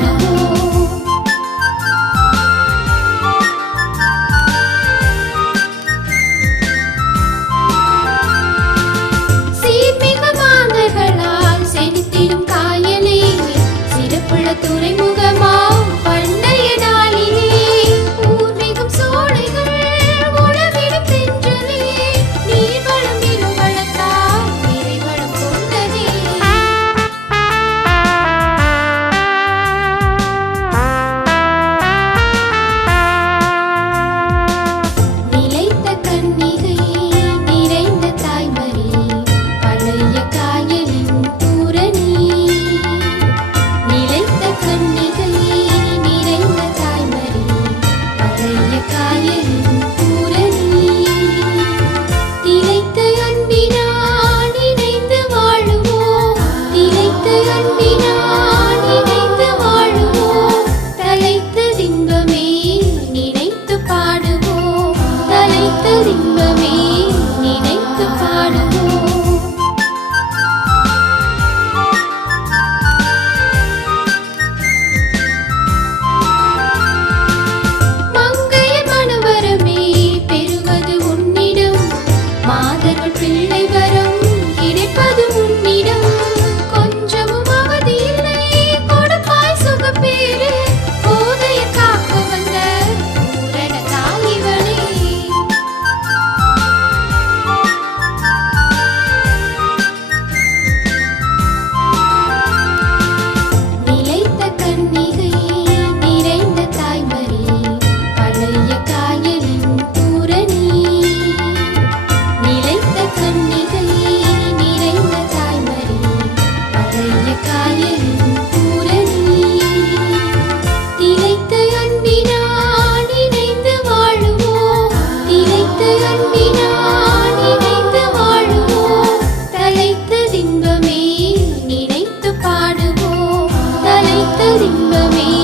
I know. hiding the